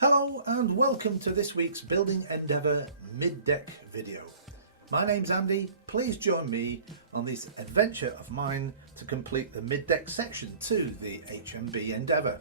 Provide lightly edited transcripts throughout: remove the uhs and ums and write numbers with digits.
Hello and welcome to this week's Building Endeavour mid-deck video. My name's Andy. Please join me on this adventure of mine to complete the mid-deck section to the HMB Endeavour.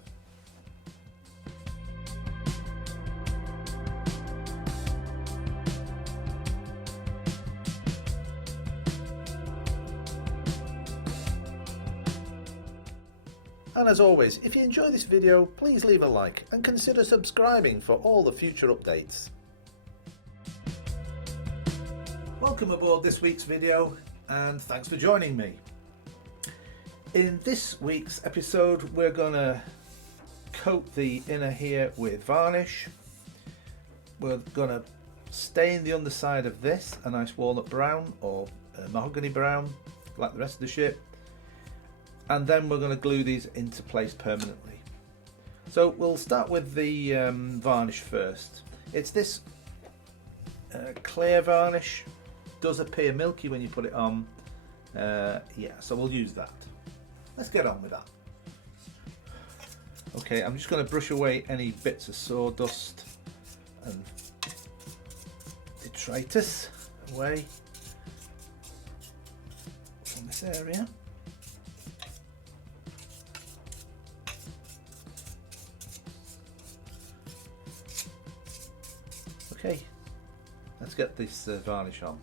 And as always, if you enjoy this video, please leave a like and consider subscribing for all the future updates. Welcome aboard this week's video and thanks for joining me. In this week's episode, we're going to coat the inner here with varnish. We're going to stain the underside of this a nice walnut brown or mahogany brown like the rest of the ship. And then we're going to glue these into place permanently. So we'll start with the varnish first. It's this clear varnish, does appear milky when you put it on. Yeah, so we'll use that. Let's get on with that. Okay, I'm just going to brush away any bits of sawdust and detritus away from this area. Okay, let's get this varnish on.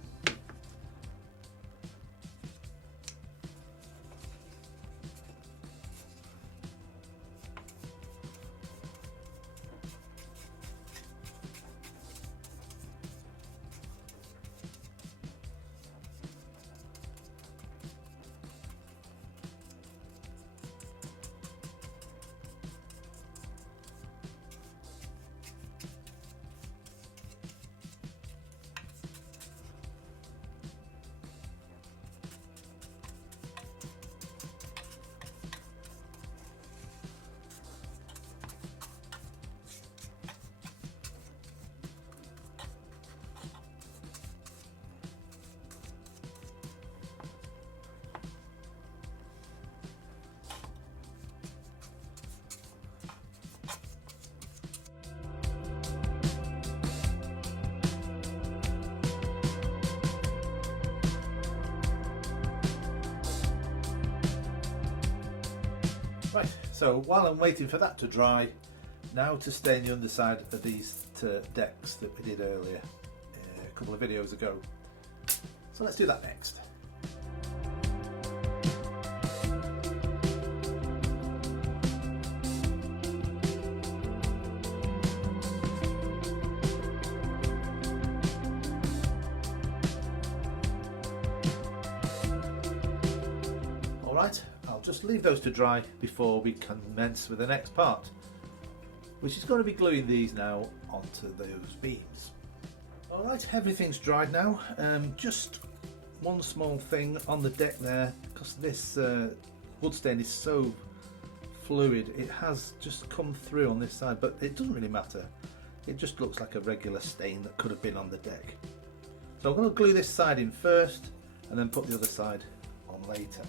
Right, so while I'm waiting for that to dry, now to stain the underside of these decks that we did earlier, a couple of videos ago. So let's do that next. Alright, I'll just leave those to dry before we commence with the next part, which is going to be gluing these now onto those beams. Alright, everything's dried now. Just one small thing on the deck there, because this wood stain is so fluid, it has just come through on this side, but it doesn't really matter. It just looks like a regular stain that could have been on the deck. So I'm going to glue this side in first and then put the other side on later.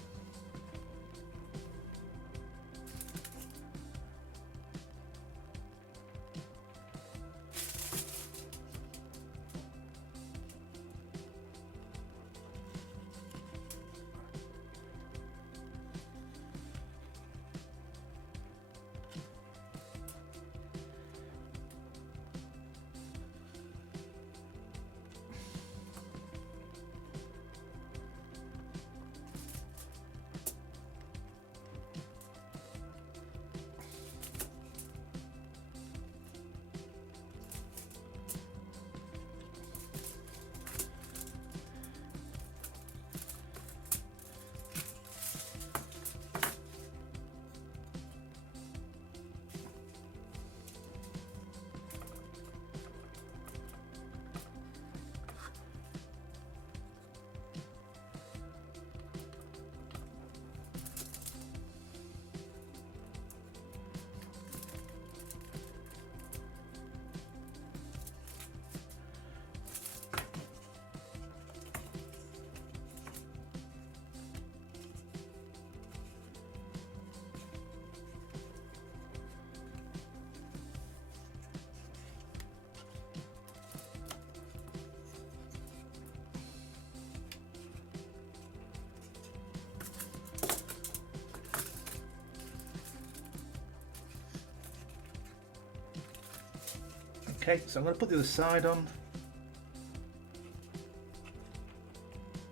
Okay, so I'm going to put the other side on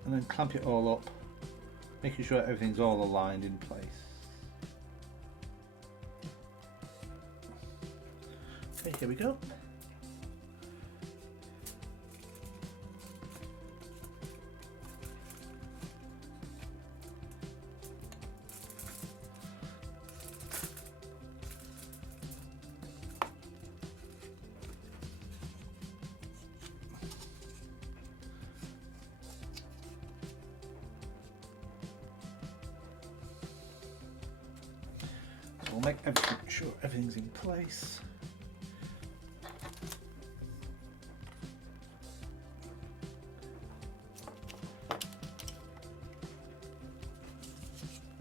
and then clamp it all up, making sure everything's all aligned in place. Okay, here we go. We'll make sure everything's in place.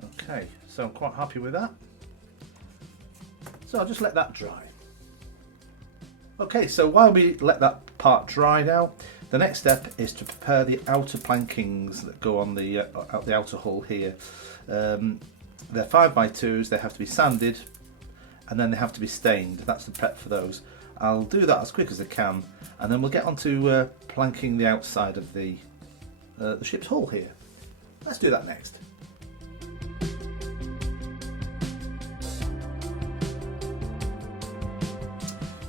Okay, so I'm quite happy with that. So I'll just let that dry. Okay, so while we let that part dry now, the next step is to prepare the outer plankings that go on the outer hull here. They're 5x2s, they have to be sanded and then they have to be stained. That's the prep for those. I'll do that as quick as I can and then we'll get on to planking the outside of the ship's hull here. Let's do that next.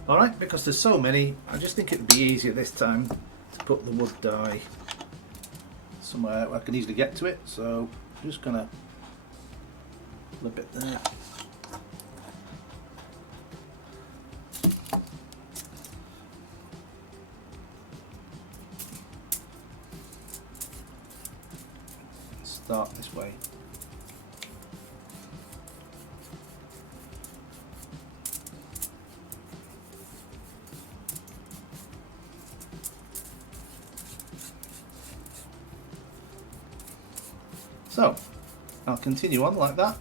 Alright, because there's so many, I just think it would be easier this time to put the wood die somewhere where I can easily get to it, so I'm just going to flip it there. Start this way. So, I'll continue on like that.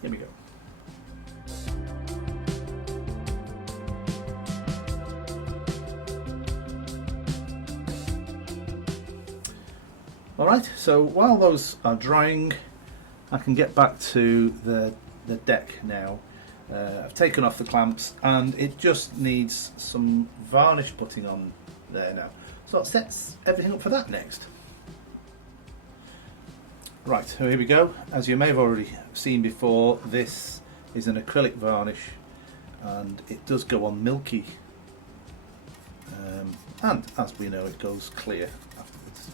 Here we go. Alright, so while those are drying, I can get back to the deck now. I've taken off the clamps and it just needs some varnish putting on there now. So that sets everything up for that next. Right, so here we go. As you may have already seen before, this is an acrylic varnish and it does go on milky. And as we know, it goes clear afterwards.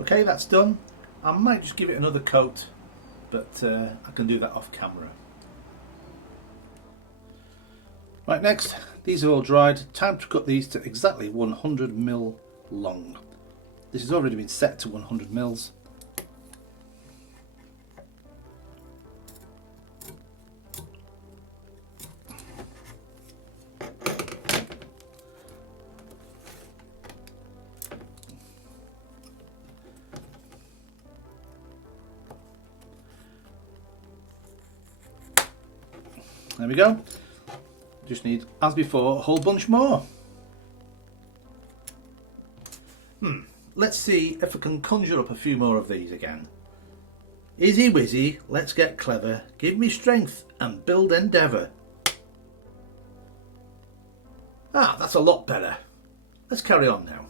Okay, that's done. I might just give it another coat, but I can do that off camera. Right, next, these are all dried. Time to cut these to exactly 100mm long. This has already been set to 100mm. There we go. Just need, as before, a whole bunch more. Let's see if I can conjure up a few more of these again. Izzy Wizzy, let's get clever. Give me strength and build Endeavour. Ah, that's a lot better. Let's carry on now.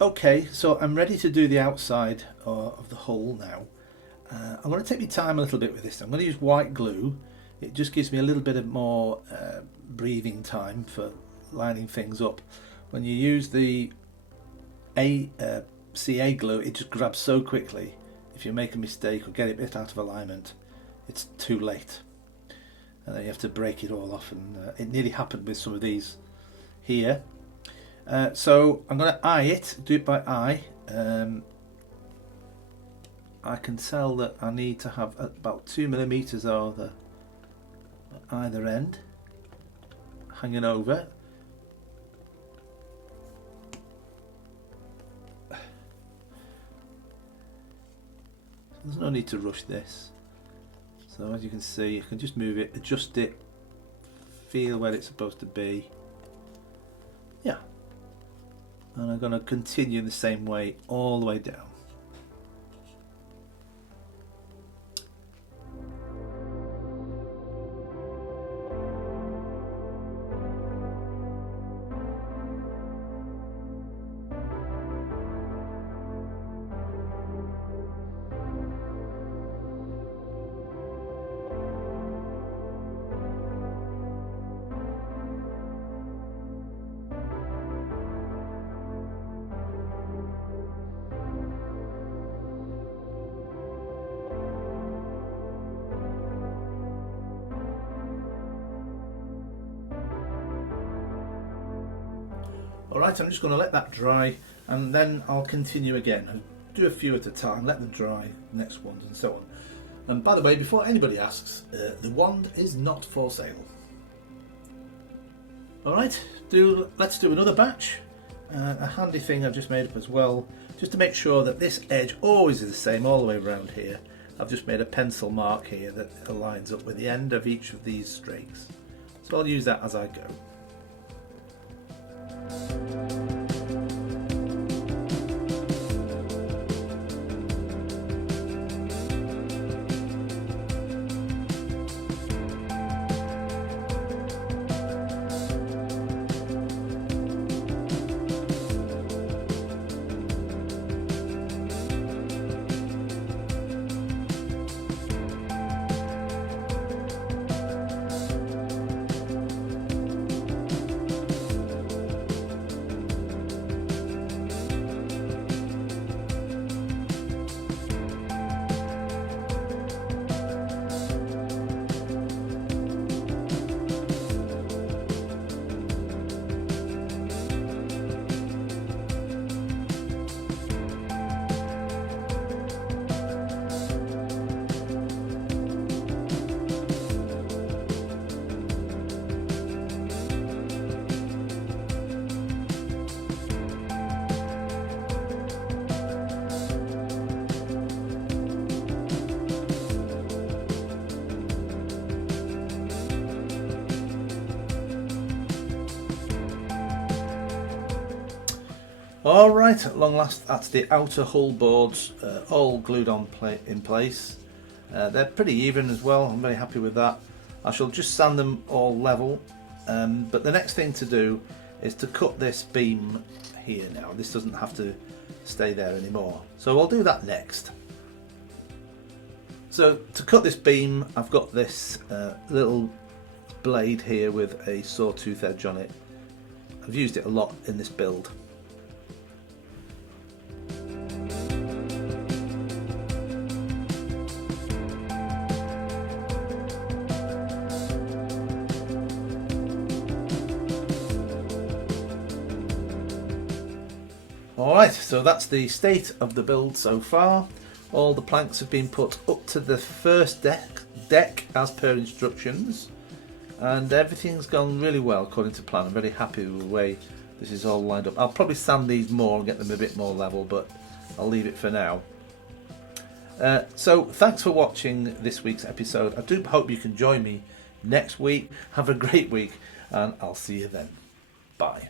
Okay, so I'm ready to do the outside of the hull now. I'm going to take my time a little bit with this. I'm going to use white glue. It just gives me a little bit of more breathing time for lining things up. When you use the CA glue, it just grabs so quickly. If you make a mistake or get it a bit out of alignment, it's too late. And then you have to break it all off, and it nearly happened with some of these here. So I'm going to eye it, do it by eye. I can tell that I need to have about 2mm of either end hanging over. So There's no need to rush this. So as you can see, you can just move it, adjust it, feel where it's supposed to be. Yeah. And I'm going to continue the same way all the way down. Alright, I'm just going to let that dry and then I'll continue again. I'll do a few at a time, let them dry, next ones and so on. And by the way, before anybody asks, the wand is not for sale. Alright, let's do another batch. A handy thing I've just made up as well, just to make sure that this edge always is the same all the way around here. I've just made a pencil mark here that aligns up with the end of each of these streaks. So I'll use that as I go. Alright, at long last that's the outer hull boards all glued on in place. They're pretty even as well, I'm very happy with that. I shall just sand them all level, but the next thing to do is to cut this beam here now. This doesn't have to stay there anymore, so I'll do that next. So to cut this beam, I've got this little blade here with a sawtooth edge on it. I've used it a lot in this build. Alright, so that's the state of the build so far. All the planks have been put up to the first deck as per instructions, and everything's gone really well according to plan. I'm very happy with the way this is all lined up. I'll probably sand these more and get them a bit more level, but I'll leave it for now. So thanks for watching this week's episode. I do hope you can join me next week. Have a great week and I'll see you then. Bye.